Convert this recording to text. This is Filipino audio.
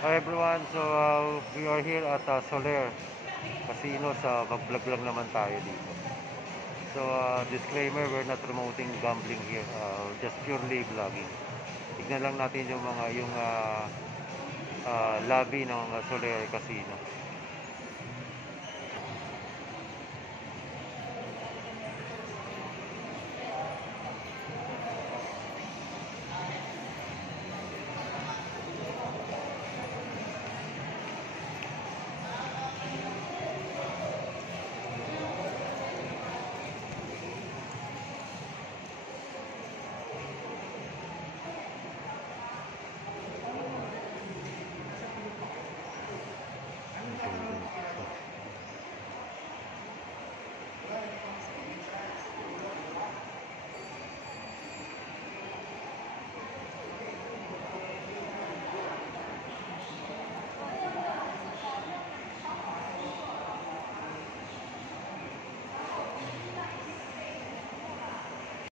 Hi everyone, so we are here at Soler Casino sa mag-vlog lang naman tayo dito. So disclaimer, we're not promoting gambling here, just purely vlogging. Tignan lang natin yung mga lobby ng Soler Casino.